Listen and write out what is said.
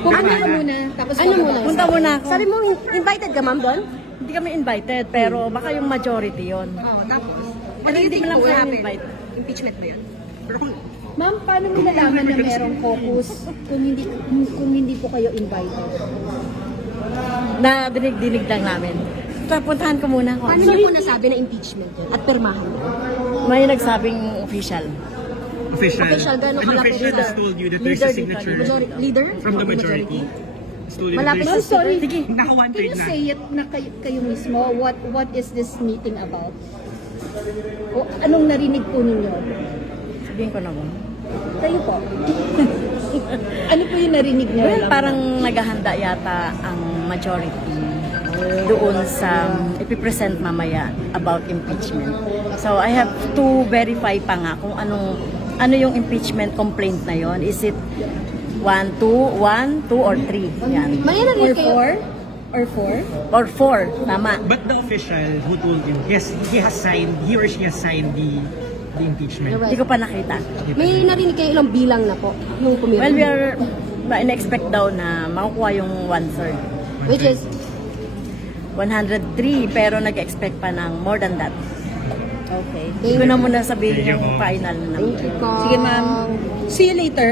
Pumunta ka muna, tapos Punta muna ako. Sabi mo, invited ka, ma'am, doon? Hindi kami invited, pero baka yung majority yon. Oo, tapos? Ano hindi mo lang kami invite? Impeachment ba yun? Pero kung Ma'am, paano mo nalaman na merong caucus kung hindi po kayo invited? Na dinig-dinig lang namin. Puntahan ko muna ako. paano niyo po nasabi na impeachment yun? At pirmahan mo? May nagsabing official. Official, gano'n An kalapit official sa has told you that there's a Leader signature leader? from the majority. Has told you that Malapit there's sa Sorry, Sige. naka can one-third you na. say it na kayo mismo? What is this meeting about? O anong narinig po ninyo? Sabihin ko na mo. Kayo po. Ano po yung narinig niyo? Well, parang naghahanda yata ang majority doon sa ipipresent mamaya about impeachment. So I have to verify pa nga kung ano yung impeachment complaint na yon. Is it 1, 2, or 3? Yan. May Or narinig kayo? 4? Or 4? Or 4, tama. But the official who told you, he or she has signed the impeachment. You're Hindi right. ko pa nakita. May narinig kayo ilang bilang na po nung pumirma? Well, we are in-expect daw na makukuha yung 1/3. Which is, 103, pero nag-expect pa ng more than that. Okay. Hindi ko na muna sabihin Thank you, yung ma'am. final na thank number. you po. Sige ma'am. See you later.